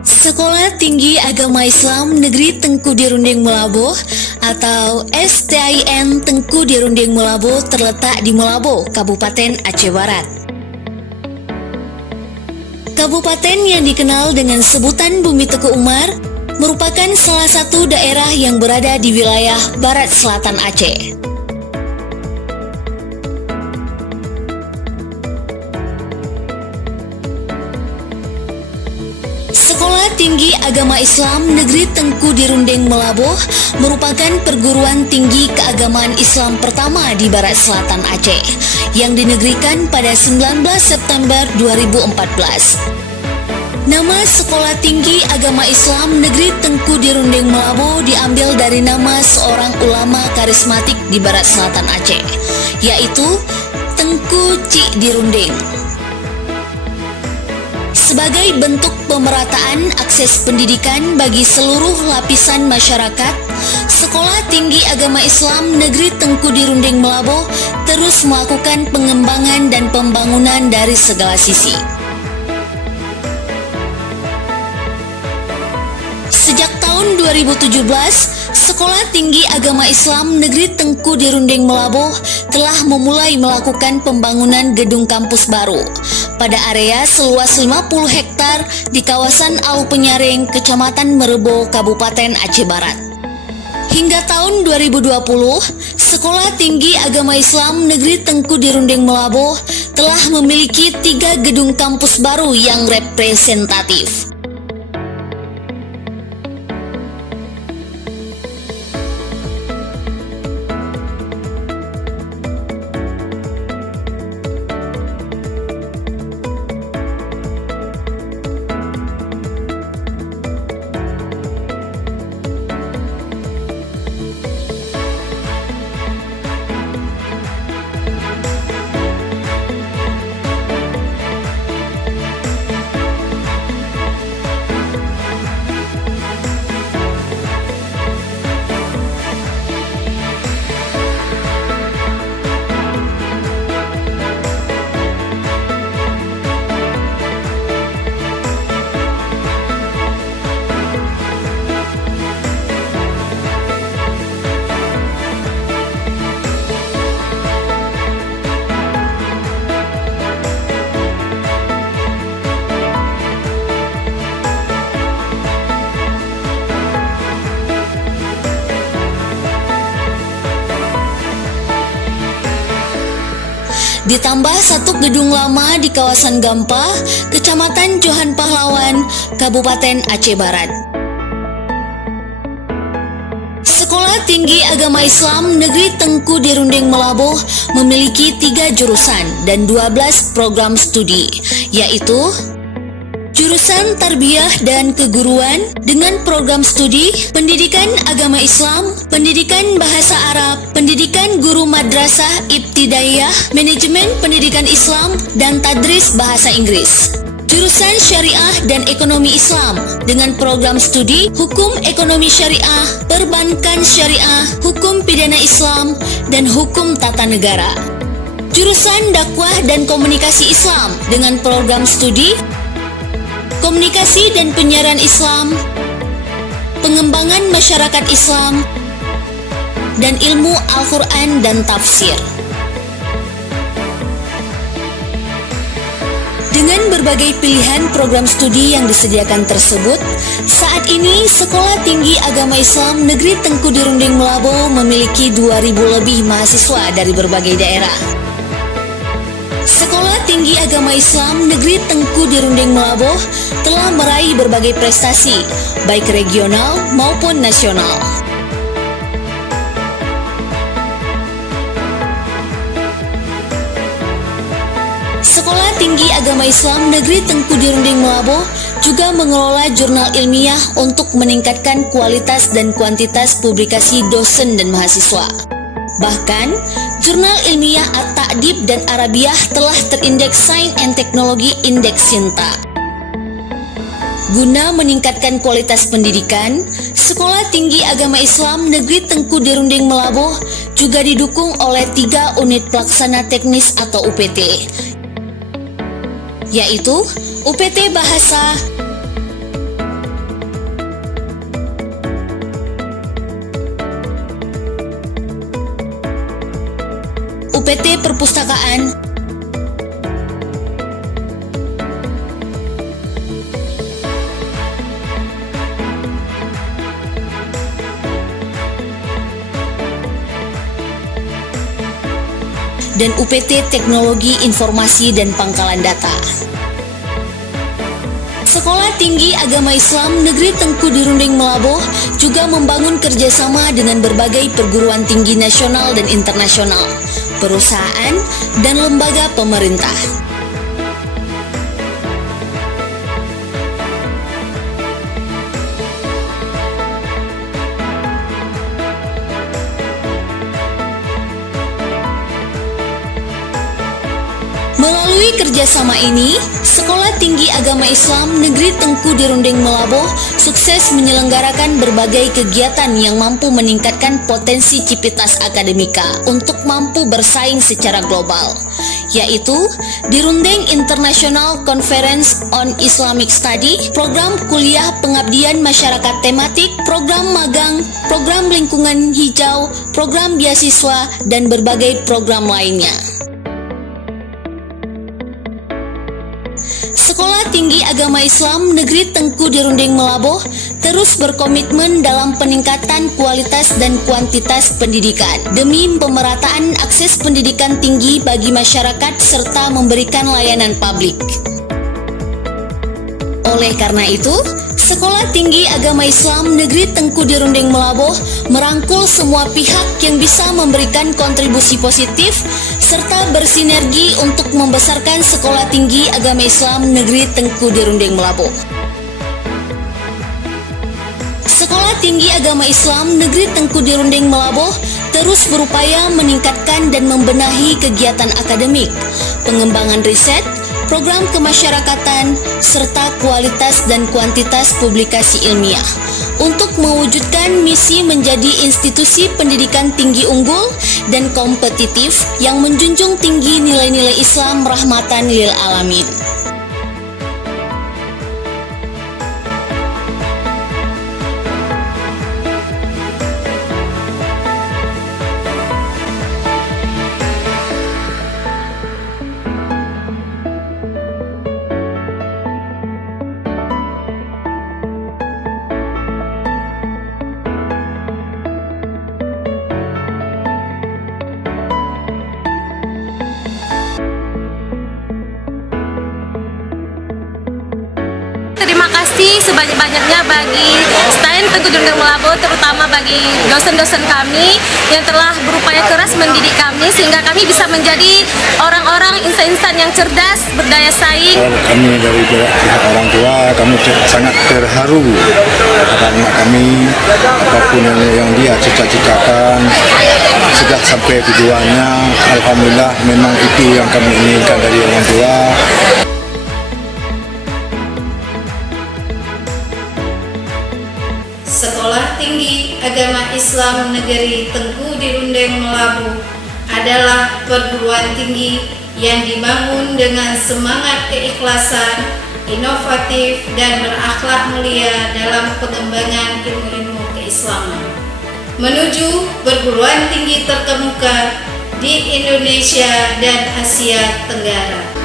Sekolah Tinggi Agama Islam Negeri Tengku Dirunding Meulaboh atau STIN Tengku Dirunding Meulaboh terletak di Meulaboh, Kabupaten Aceh Barat. Kabupaten yang dikenal dengan sebutan Bumi Teku Umar merupakan salah satu daerah yang berada di wilayah Barat Selatan Aceh. Sekolah Tinggi Agama Islam Negeri Tengku Dirunding Meulaboh merupakan perguruan tinggi keagamaan Islam pertama di Barat Selatan Aceh yang dinegerikan pada 19 September 2014. Nama Sekolah Tinggi Agama Islam Negeri Tengku Dirunding Meulaboh diambil dari nama seorang ulama karismatik di Barat Selatan Aceh, yaitu Tengku Cik Dirunding. Sebagai bentuk pemerataan akses pendidikan bagi seluruh lapisan masyarakat, Sekolah Tinggi Agama Islam Negeri Tengku Dirunding Meulaboh terus melakukan pengembangan dan pembangunan dari segala sisi. Sejak tahun 2017, Sekolah Tinggi Agama Islam Negeri Tengku Dirunding Meulaboh telah memulai melakukan pembangunan gedung kampus baru pada area seluas 50 hektar di kawasan Au Penyaring, Kecamatan Merebon, Kabupaten Aceh Barat. Hingga tahun 2020, Sekolah Tinggi Agama Islam Negeri Tengku Dirunding Meulaboh telah memiliki 3 gedung kampus baru yang representatif. Ditambah 1 gedung lama di kawasan Gampah, Kecamatan Johan Pahlawan, Kabupaten Aceh Barat. Sekolah Tinggi Agama Islam Negeri Tengku Dirunding Meulaboh memiliki 3 jurusan dan 12 program studi, yaitu jurusan Tarbiyah dan Keguruan dengan program studi Pendidikan Agama Islam, Pendidikan Bahasa Arab, Pendidikan Guru Madrasah Ibtidaiyah, Manajemen Pendidikan Islam, dan Tadris Bahasa Inggris. Jurusan Syariah dan Ekonomi Islam dengan program studi Hukum Ekonomi Syariah, Perbankan Syariah, Hukum Pidana Islam, dan Hukum Tata Negara. Jurusan Dakwah dan Komunikasi Islam dengan program studi Komunikasi dan Penyiaran Islam, Pengembangan Masyarakat Islam, dan Ilmu Al-Quran dan Tafsir. Dengan berbagai pilihan program studi yang disediakan tersebut, saat ini Sekolah Tinggi Agama Islam Negeri Tengku Dirunding Meulaboh memiliki 2.000 lebih mahasiswa dari berbagai daerah. Sekolah Tinggi Agama Islam Negeri Tengku Dirunding Meulaboh telah meraih berbagai prestasi, baik regional maupun nasional. Sekolah Tinggi Agama Islam Negeri Tengku Dirunding Meulaboh juga mengelola jurnal ilmiah untuk meningkatkan kualitas dan kuantitas publikasi dosen dan mahasiswa. Bahkan, jurnal ilmiah At-Ta'dib dan Arabiah telah terindeks Sains and Teknologi Indeks Sinta. Guna meningkatkan kualitas pendidikan, Sekolah Tinggi Agama Islam Negeri Tengku Dirunding Meulaboh juga didukung oleh 3 unit pelaksana teknis atau UPT, yaitu UPT Bahasa, UPT Perpustakaan, dan UPT Teknologi Informasi dan Pangkalan Data. Sekolah Tinggi Agama Islam Negeri Tengku di Rundeng Melaboh juga membangun kerjasama dengan berbagai perguruan tinggi nasional dan internasional, perusahaan, dan lembaga pemerintah. Melalui kerjasama ini, Sekolah Tinggi Agama Islam Negeri Tengku di Rundeng Melaboh sukses menyelenggarakan berbagai kegiatan yang mampu meningkatkan potensi civitas akademika untuk mampu bersaing secara global, yaitu di Rundeng International Conference on Islamic Study, program kuliah pengabdian masyarakat tematik, program magang, program lingkungan hijau, program beasiswa, dan berbagai program lainnya. Sekolah Tinggi Agama Islam Negeri Tengku di Rundeng Melaboh terus berkomitmen dalam peningkatan kualitas dan kuantitas pendidikan demi pemerataan akses pendidikan tinggi bagi masyarakat serta memberikan layanan publik. Oleh karena itu, Sekolah Tinggi Agama Islam Negeri Tengku di Rundeng Melaboh merangkul semua pihak yang bisa memberikan kontribusi positif serta bersinergi untuk membesarkan Sekolah Tinggi Agama Islam Negeri Tengku di Rundeng Melaboh. Sekolah Tinggi Agama Islam Negeri Tengku di Rundeng Melaboh terus berupaya meningkatkan dan membenahi kegiatan akademik, pengembangan riset, program kemasyarakatan, serta kualitas dan kuantitas publikasi ilmiah untuk mewujudkan misi menjadi institusi pendidikan tinggi unggul dan kompetitif yang menjunjung tinggi nilai-nilai Islam rahmatan lil alamin. Terima kasih sebanyak-banyaknya bagi STAN Tengku di Rundeng Melaboh, terutama bagi dosen-dosen kami yang telah berupaya keras mendidik kami sehingga kami bisa menjadi orang-orang insan-insan yang cerdas, berdaya saing. Kami dari pihak orang tua, kami sangat terharu terhadap anak kami, apapun yang dia cita-citakan sudah sampai tujuannya. Alhamdulillah, memang itu yang kami inginkan dari orang tua. Sekolah Tinggi Agama Islam Negeri Tengku di Rundeng Melaboh adalah perguruan tinggi yang dibangun dengan semangat keikhlasan, inovatif, dan berakhlak mulia dalam pengembangan ilmu-ilmu keislaman menuju perguruan tinggi terkemuka di Indonesia dan Asia Tenggara.